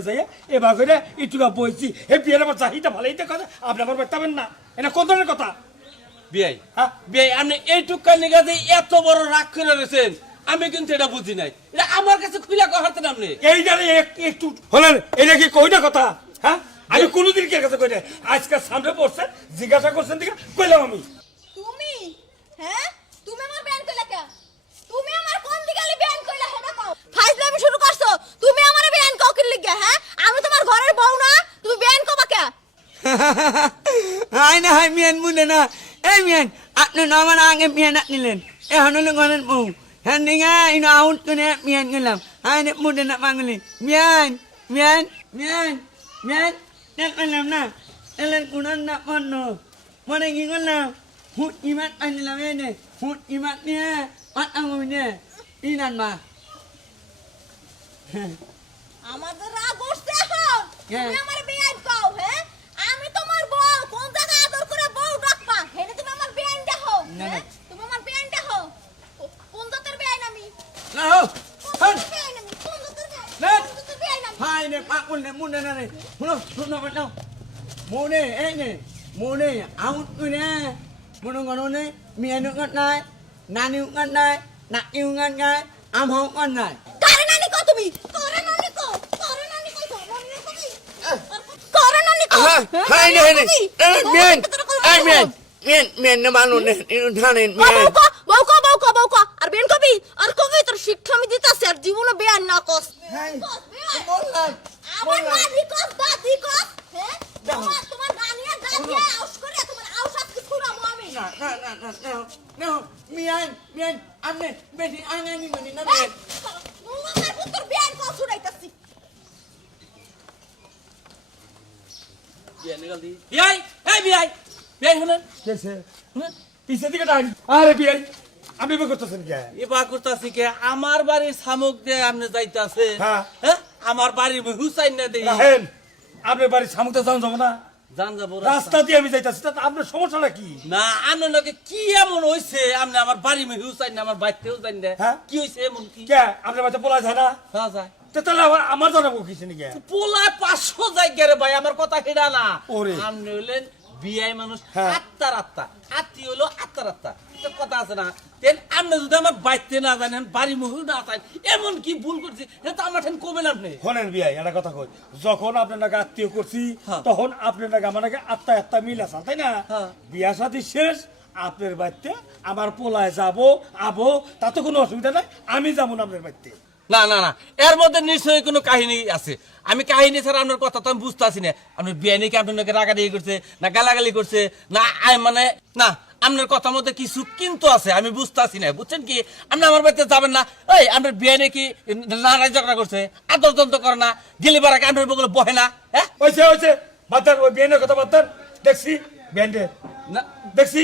যাই এবার করে ইটুকা বইছি হে বিয়ের আমার চাহিদা ভালোই তো কথা আপনি আমার বেতাবেন না। এটা কত ধরনের কথা? বিয়াই হ্যাঁ? বিয়াই আপনি এইটুকা নিগা এত বড় রাগ করে রয়েছেন। আমি কিন্তু এটা বুঝি নাই। এটা আমার কাছে খুলে কহাতেন আপনি? এই জানে একটু হলেন এটা কি কই না কথা? হ্যাঁ? আমি কোনোদিন কে কাছে কই না আজকে সামনে পড়ছে জিজ্ঞাসা করছেন দিকে কইলাম আমি। তুমি? হ্যাঁ তুমি আমার ব্যান কইলা কে তুমি আমার কোন দিগালি ব্যান কইলা হেডা কও ফাইজলামি শুরু করছ তুমি আমার ব্যান কও কি লিগে হ্যাঁ? আমি তোমার ঘরের বউ না, তুমি ব্যান কবা কে হাই না হাই মিয়ান মুলে না। এই মিয়ান, আপনি নমান আগে মিয়ান নিলেন এখন হলো গলেন বউ। হ্যাঁ নিঙা ইনো করে মিয়ান গেলাম। হাই না মুলে না মাঙ্গলি মিয়ান মিয়ান মিয়ান মিয়ান দেখ পেলাম না। এলেন কুনান না পণ্য মনে কি করলাম? হুট ইমান আনিলাম এনে হুট ইমান নিয়ে, পাত আঙুল নিয়ে ইনান মা। আমাদের রাগ উঠছে এখন হ্যাঁ। তুমি আমার ব্যান কও হ্যাঁ আমি তোমার বউ কোন জায়গা আদর করে বউ ডাকবা হেনে তুমি আমার ব্যান দেখো না, না। হ্যাঁ তুমি আমার ব্যান দেখো কোন জাতের ব্যান আমি না হো কোন জাতের ব্যান আমি কোন জাতের ব্যান না। কোন জাতের ব্যান আমি Hai ne pak pun ne mun ne ne. Mun mun no no. Mu ne ne. Mu ne ne. Mun ngono ne mi anu ngat nai. Nani ngat nai. Nak iu ngat nai. Am hong ngat nai. কারে নানি কো তুমি করে নানি কো করে নানি কো তো মনে কবি করে নানি কো Hai ne ne. Eh mian. Eh mian. Mian mian ne manu ne. Ini thane mian. বউকো বউকো বউকো বউকো আর বেন কবি আর কবি তোর শিক্ষা আমি দিতাছি আর জীবনে বেয়ার না কস. আমার মালি কস দাদি কস তোমার তোমার গানিয়া দাদিয়া আউস করে তোমার আউস আজকে খুরামু আমি na. No. No. Mian mian. Am ne beti angan ni ni na এই, mian. তোমার পুত্র বেয়ার কস উড়াইতাছি বিয়াই নিগাল দি। বিয়াই? এই বিয়াই? বিয়াই শুনেন কেছে? পিছে দিকে ডাক আরে বিয়াই আপনি বে করতেছেন কে? এবার করতেছি কে? আমার বাড়ির শামুক দিয়ে আপনি যাইতাছে হ্যাঁ। হ্যাঁ? আমার বাড়ির হুসাইন না দেই। রাহেন আপনার বাড়ি সামুতে যান যাব না? জান যাব রাস্তা। দিয়ে আমি যাইতাছি তা আপনার সমস্যাটা কি? না আপনার লোকে কি এমন হইছে? আপনি আমার বাড়ি মে হুসাইন না আমার বাইতেও জান না হ্যাঁ? কি হইছে এমন কি? কে? আপনার বাড়িতে পোলা যায় না? হ্যাঁ যায়। তো তাহলে আমার আমার জানাব কিছু নাকি পোলায় পাঁচশো জায়গা রে ভাই আমার কথা হেডা না ওরে। আপনি হইলেন বিআই মানুষ হ্যাঁ। আত্মার আত্মা আত্মি হইল আত্মার আত্মা একটা কথা আছে না তেন আপনি যদি আমার বাইতে না জানেন বাড়ি মহু না জানেন এমন কি ভুল করছি এটা তো আমার ঠেন কমেন আপনি কথা কই যখন আপনার নাকি আত্মীয় করছি হ্যাঁ। তখন আপনার নাকি আমার নাকি আত্মা আত্মা মিল আছে তাই না হ্যাঁ। বিয়া সাথে শেষ আপনার বাড়িতে আমার পোলায় যাব আবো তাতে কোনো অসুবিধা নাই আমি যাব না আপনার বাড়িতে না না না। এর মধ্যে নিশ্চয়ই কোনো কাহিনী আছে। আমি কাহিনী ছাড়া আপনার কথা তো আমি বুঝতে পারছি না। আপনি বিয়ানি কি আপনার রাগারাগি করছে না গালাগালি করছে না আই মানে না আপনার কথা মধ্যে কিছু কিন্তু আছে আমি বুঝতে পারছি না। বুঝছেন কি? আপনি আমার বাড়িতে যাবেন না। এই আপনার বিয়ানি কি নারায় ঝগড়া করছে? আদর যন্ত্র করে না গেলি বারাকে আপনার বগলে বহে না? হ্যাঁ? হয়েছে হয়েছে বাদ্দার ওই বিয়ানের কথা বাদ্দার দেখছি বিয়ানটে না। দেখছি।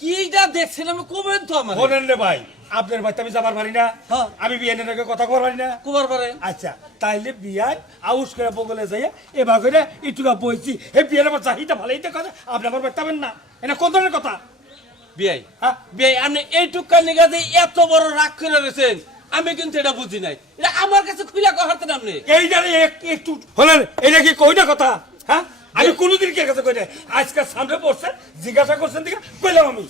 কিটা দেখছেন আমি কবেন তো আমার? শোনেন রে ভাই আপনার বাড়িতে আমি যাবার পারি না। হ্যাঁ। আমি বিয়ানের কথা কবার পারি না। পারে? আচ্ছা তাইলে বিয়ায় আউস করে বগলে যাই এবার করে ইটুকা বইছি। হে বিয়ার আমার চাহিদা ভালোই তো কথা আপনি আমার বেতাবেন না। এটা কোন ধরনের কথা? বিয়াই। হ্যাঁ? বিয়াই আপনি এইটুকা নিগা যে এত বড় রাগ করে রয়েছেন আমি কিন্তু এটা বুঝি নাই। এটা আমার কাছে খুলে আপনি এই জানে একটু হলেন এটা কি কই না কথা? হ্যাঁ? আমি কোনোদিন কে কাছে কই না আজকে সামনে পড়ছে জিজ্ঞাসা করছেন দিকে কইলাম আমি।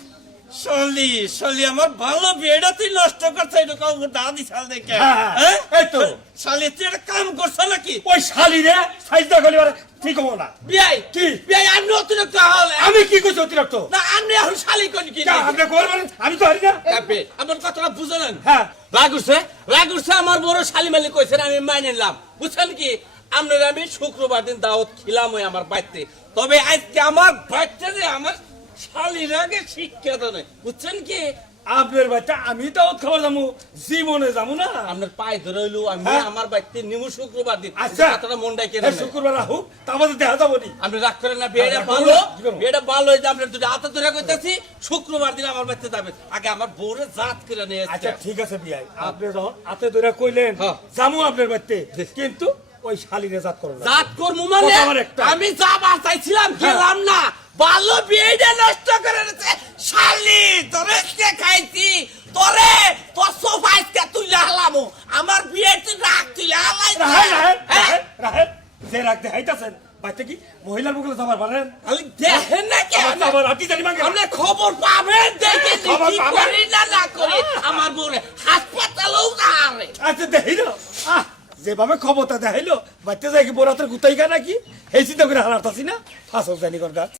সলি সলি আমার ভালো বিয়েটা তুই নষ্ট করছে এটা কাউ দাদি সাল দেখে। হ্যাঁ, হ্যাঁ, হ্যাঁ? এই তো। শালি তুই একটা কাম করছ নাকি? ওই শালি রে সাইজটা গলিবার ঠিক হব না। বিয়াই কি? বিয়াই আমি অতিরিক্ত হল। আমি কি করছি অতিরিক্ত? না আমি এখন শালি করি কি আপনি করবেন আমি তো হারি না। আমার কথাটা বুঝলেন? হ্যাঁ। রাগ উঠছে রাগ উঠছে আমার বড় শালি মালি কইছেন আমি মাইনে নিলাম। বুঝছেন কি? আপনার আমি শুক্রবার দিন দাওয়াত খিলাম ওই আমার বাড়িতে। তবে আজকে আমার বাড়িতে যে আমার শালির আগে শিক্ষা দেয় বুঝছেন কি? আপনার বাচ্চা আমি খাবার যাব জীবনে যাব না। আপনার পায়ে ধরে হইল আমি হ্যাঁ। আমার বাড়িতে নিমু শুক্রবার দিন। আচ্ছা। মনটাই কেন এই শুক্রবার হোক দেখা যাব নি। আপনি রাগ করেন না বিয়েটা ভালো? বিয়েটা ভালো হয়ে যাবে আপনার দুটো হাতে ধরে কইতাছি শুক্রবার দিন আমার বাড়িতে যাবেন। আগে আমার বউরে জাত করে নিয়ে আচ্ছা ঠিক আছে বিয়াই। আপনি যখন হাতে ধরে কইলেন হ্যাঁ। যাব আপনার বাড়িতে। কিন্তু ওই শালিরে জাত করো জাত করমু মানে আমি যা বাঁচাইছিলাম হ্যাঁ। গেলাম না। ভালো বিয়েটা নষ্ট করে শালি তোরে কে খাইছি? তোরে তোর সোফাইসকে তুইলা হালামো। আমার বিয়েতে রাগ তুইলা হালাই রাহেব রাহেব হ্যাঁ। যে রাগ দেখাইতাছেন বাইতে কি মহিলার মুখে যাবার পারেন খালি দেখেন না কে আমার আপনি জানি মাঙ্গে। আপনি খবর পাবেন দেখে খবর পাবেন। না না করে। আমার যেভাবে ক্ষমতা দেখাইলো বাচ্চা যাই কি বোরাতের গুতাইকা নাকি? এই চিন্তা করে হারাতাছি না। ফাঁসল জানি কর গাছ।